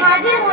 ਕਵਿਸ਼ਰੀ